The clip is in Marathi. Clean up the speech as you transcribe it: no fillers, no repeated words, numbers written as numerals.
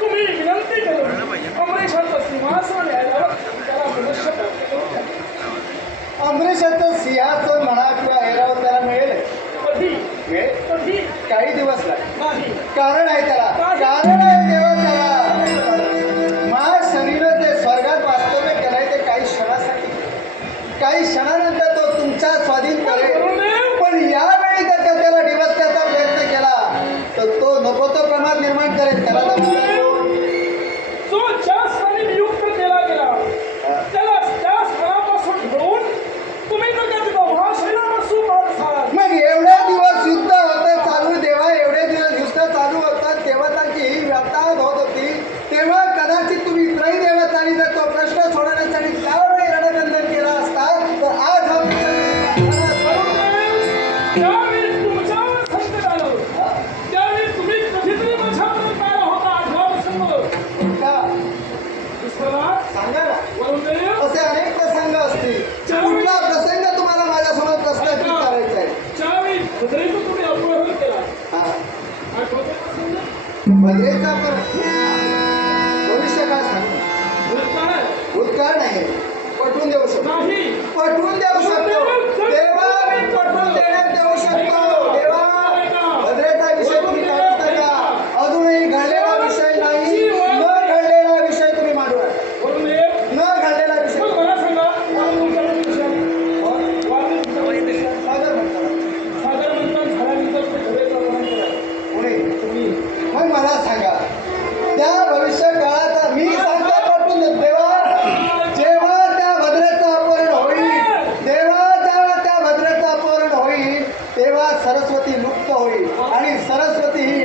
तुम्ही विनंती करून अमरेशाचं सिंहासन न्यायला त्याला मनुष्य प्राप्त करून द्या. अमरेशाचं सिंहासन म्हणा किंवा ऐरावत त्याला मिळेल. कधी मिळेल कधी काही दिवस लागेल. नाही. कारण आहे त्याला, कारण आहे देवा त्याला. महाशनीनं ते स्वर्गात वास्तव्य केलंय ते काही क्षणासाठी, काही क्षणानंतर तो तुमच्या स्वाधीन करेल. पण यावेळी जर का त्याला डिवसण्याचा प्रयत्न केला तर तो नको तो प्रमाद निर्माण करेल. त्याला जो ज्या स्थानी नियुक्त केला गेला त्याला त्या स्थानापासून घेऊन तुम्ही तर काय तिथं महाशैलावर सुपार झाला. मग एवढे दिवस युद्ध होतं चालू देवा, एवढे दिवस युद्ध चालू होतात तेव्हा त्यांची ही व्यथा होत होती. तेव्हा कदाचित तुम्ही इतरही देवतांनी जर तो प्रश्न सोडवण्यासाठी त्यावेळी रणबंधन केला असता तर आज हा त्यावेळी तुमच्यावर संकट आलं. त्यावेळी तुम्ही कधीतरी माझ्यापर्यंत आला होता. आठवा प्रसंग सांगा ना. वरुणदेव, असे अनेक प्रसंग असतील. कुठला प्रसंग तुम्हाला माझ्यासमोर प्रश्न करायचा आहे? ज्यावेळी भद्रेचं तुम्ही अपहरण केला हा, आठवते प्रसंग? भद्रेचा भविष्य काय सांगू? भूतकाळ भूतकाळ नाही, पटवून देऊ शकतो. नाही. पटवून देऊ शकतो देवा, मी पटवून देण्यात देऊ शकतो. देवा, भद्रेचा विषय तुम्ही काढता का? अजूनही घडलेला विषय नाही. न घडलेला विषय तुम्ही मांडू नका. वरुणदेव, न घडलेला विषय मग मला सांगा वाल्मिकी विषयाने. वाल्मिकी सागर म्हणतात. सागर मंथन झाल्यानंतर तुम्ही भद्रेचं अपहरण केलं. पुढे तुम्ही मग मला सांगा त्या भविष्य काळात मी सांगतो पटवून देतो. देवा, जेव्हा त्या भद्रेचं अपहरण होईल, तेव्हा त्या भद्रेचं अपहरण होईल तेव्हा सरस्वती लुप्त होईल आणि सरस्वती ही